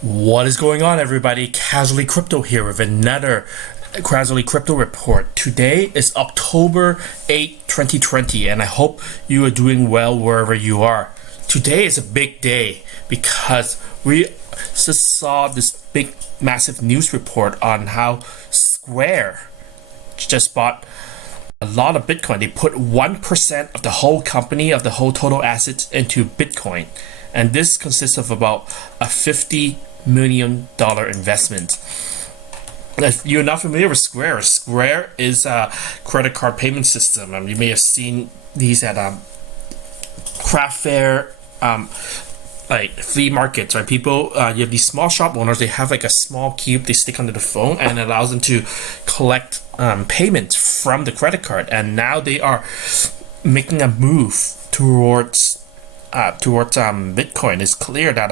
What is going on, everybody? Casually Crypto here with another Casually Crypto report. Today is October 8th, 2020, and I hope you are doing well wherever you are. Today is a big day because we just saw this big, massive news report on how Square just bought a lot of Bitcoin. They put 1% of the whole company, of the whole total assets, into Bitcoin. And this consists of about a $50 million investment. If you're not familiar with Square, Square is a credit card payment system. You may have seen these at craft fair, like flea markets, right? People, you have these small shop owners. They have like a small cube they stick under the phone, and it allows them to collect payments from the credit card. And now they are making a move towards Bitcoin. It's clear that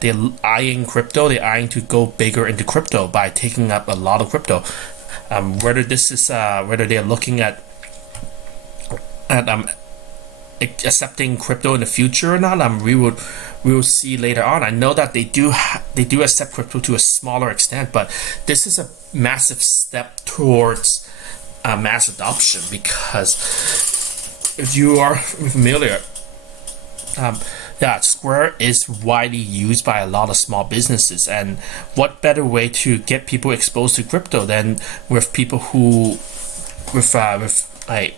they're eyeing crypto. They're eyeing to go bigger into crypto by taking up a lot of crypto. Whether they're looking at accepting crypto in the future or not, we will see later on. I know that they do accept crypto to a smaller extent, but this is a massive step towards mass adoption, because if you are familiar, Square is widely used by a lot of small businesses, and what better way to get people exposed to crypto than with people who, with like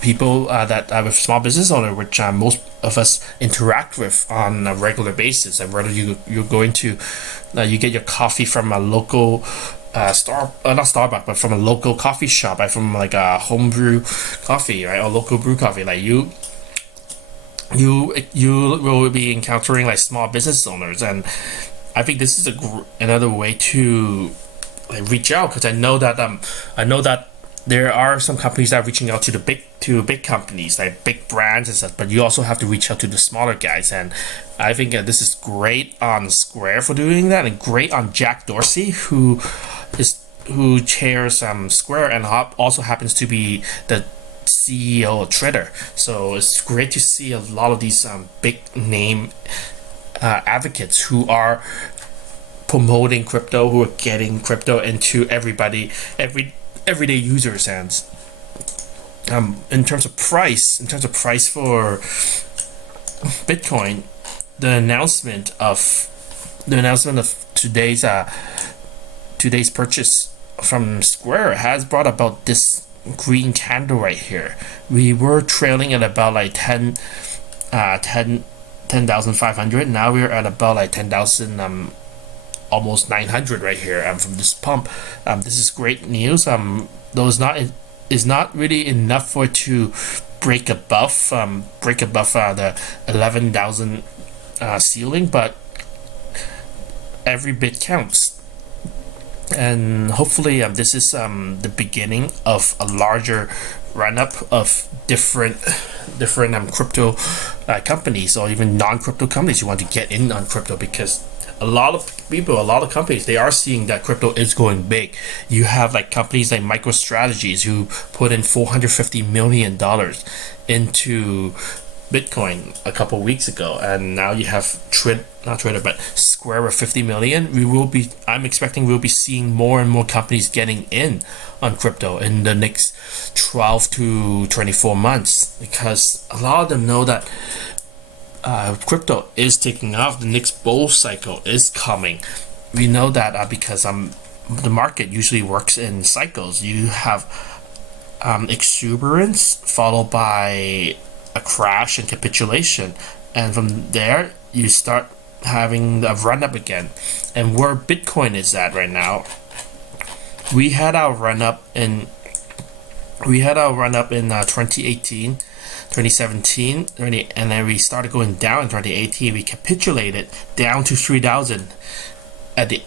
people that with small business owner, which most of us interact with on a regular basis. And whether you're going to you get your coffee from a local not Starbucks, but from a local coffee shop, right? From like a homebrew coffee, right, or local brew coffee, like you will be encountering like small business owners. And I think this is another way to like reach out, because I know that there are some companies that are reaching out to the big companies, like big brands and stuff, but you also have to reach out to the smaller guys. And I think this is great on Square for doing that, and great on Jack Dorsey, who chairs Square, and also happens to be the CEO of Twitter. So it's great to see a lot of these big name advocates who are promoting crypto, who are getting crypto into everyday users' hands. In terms of price for Bitcoin, the announcement of today's purchase from Square has brought about this green candle right here. We were trailing at about like 10,500. Now we're at about like 10,000, almost 900 right here from this pump. This is great news. Though is not really enough for it to break above the 11,000 ceiling, but every bit counts. And hopefully this is the beginning of a larger run-up of different crypto companies, or even non-crypto companies who want to get in on crypto, because a lot of companies, they are seeing that crypto is going big. You have like companies like MicroStrategies, who put in $450 million into Bitcoin a couple weeks ago, and now you have not Twitter, but Square with 50 million. I'm expecting we'll be seeing more and more companies getting in on crypto in the next 12 to 24 months, because a lot of them know that crypto is taking off. The next bull cycle is coming. We know that because the market usually works in cycles. You have exuberance followed by a crash and capitulation, and from there you start having a run up again. And where Bitcoin is at right now, we had our run up in 2018, 2017, and then we started going down in 2018. We capitulated down to 3,000 at the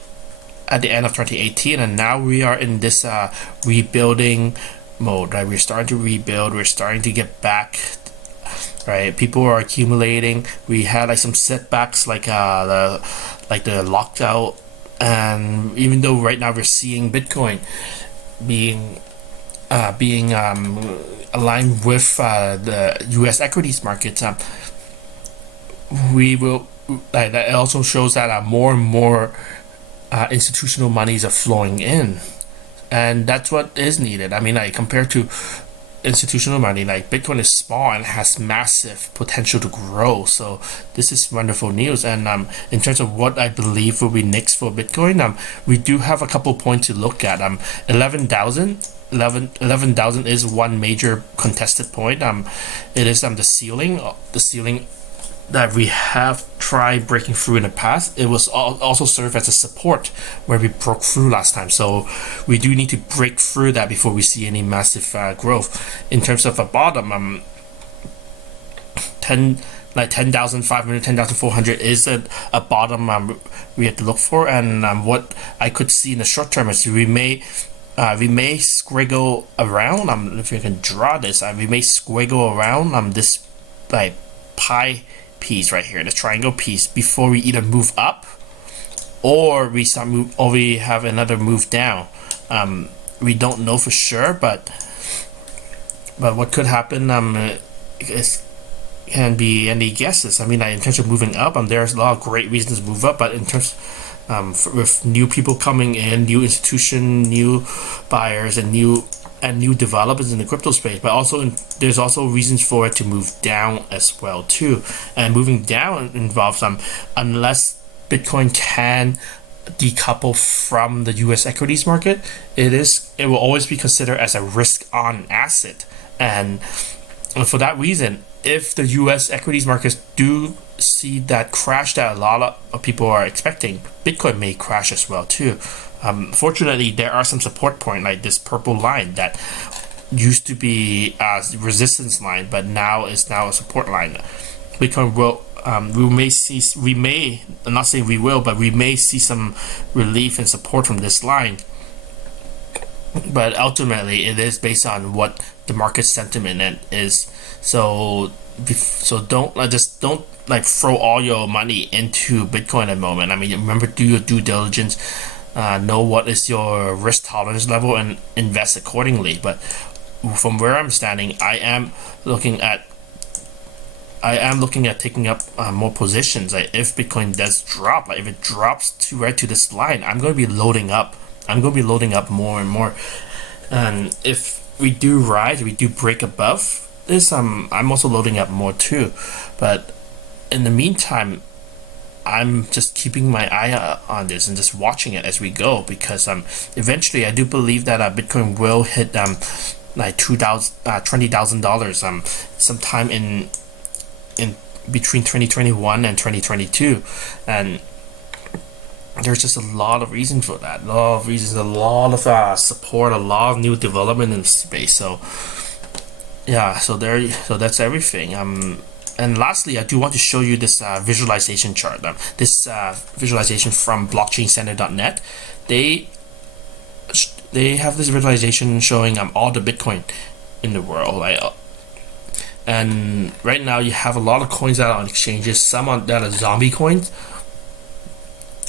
end of 2018, and now we are in this rebuilding mode. Right, we're starting to rebuild. We're starting to get back. Right, people are accumulating. We had like some setbacks, like the lockout, and even though right now we're seeing Bitcoin being aligned with the U.S. equities markets, we will that also shows that more and more institutional monies are flowing in, and that's what is needed. I mean, like compared to institutional money, like Bitcoin is small and has massive potential to grow. So this is wonderful news. And in terms of what I believe will be next for Bitcoin, we do have a couple points to look at. 11,000 is one major contested point. It is the ceiling that we have tried breaking through in the past. It was also served as a support where we broke through last time. So we do need to break through that before we see any massive growth. In terms of a bottom, 10,500, 10,400 is a bottom we have to look for. And what I could see in the short term is we may squiggle around. If you can draw this, we may squiggle around this like pie piece right here, the triangle piece, before we either move up or we have another move down. We don't know for sure, but what could happen can be any guesses. I mean, in terms of moving up, there's a lot of great reasons to move up, but in terms with new people coming in, new institution, new buyers, and new developers in the crypto space, but also there's also reasons for it to move down as well too. And moving down involves unless Bitcoin can decouple from the U.S. equities market, it will always be considered as a risk-on asset. And for that reason, if the U.S. equities markets do see that crash that a lot of people are expecting, Bitcoin may crash as well too. Fortunately, there are some support points like this purple line that used to be a resistance line, but now is a support line. Bitcoin will, I'm not saying we will, but we may see some relief and support from this line. But ultimately, it is based on what the market sentiment is. So don't throw all your money into Bitcoin at the moment. I mean, remember, do your due diligence. Know what is your risk tolerance level and invest accordingly. But from where I'm standing, I am looking at taking up more positions. Like if Bitcoin does drop, like if it drops right to this line, I'm going to be loading up. More and more. And if we do rise, we do break above this, I'm also loading up more too. But in the meantime, I'm just keeping my eye on this and just watching it as we go, because eventually I do believe that Bitcoin will hit like $20,000 sometime in between 2021 and 2022. And there's just a lot of reasons for that. A lot of support, a lot of new development in the space. So yeah, so that's everything. And lastly, I do want to show you this visualization chart. This visualization from blockchaincenter.net. They have this visualization showing all the Bitcoin in the world. And right now you have a lot of coins out on exchanges. Some that are zombie coins.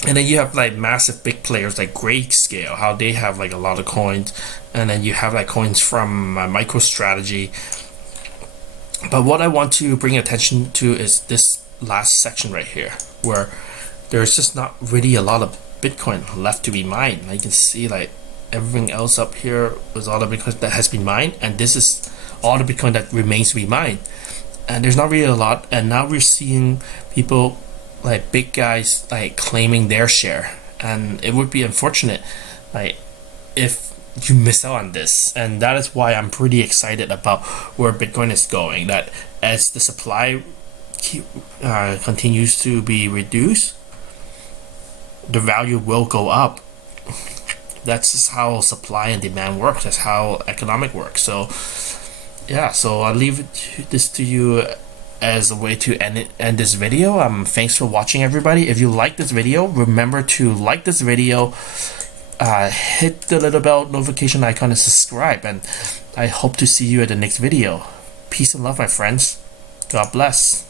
And then you have like massive big players like Grayscale, how they have like a lot of coins. And then you have like coins from MicroStrategy. But what I want to bring attention to is this last section right here, where there's just not really a lot of Bitcoin left to be mined. You can see like everything else up here was all the Bitcoin that has been mined, and this is all the Bitcoin that remains to be mined. And there's not really a lot. And now we're seeing people like big guys like claiming their share, and it would be unfortunate like if you miss out on this. And that is why I'm pretty excited about where Bitcoin is going, that as the supply continues to be reduced, the value will go up. That's just how supply and demand works. That's how economic works. So yeah, so I'll leave this to you as a way to end this video. Thanks for watching, everybody. If you like this video, remember to like this video, hit the little bell notification icon and subscribe, and I hope to see you at the next video. Peace and love, my friends. God bless.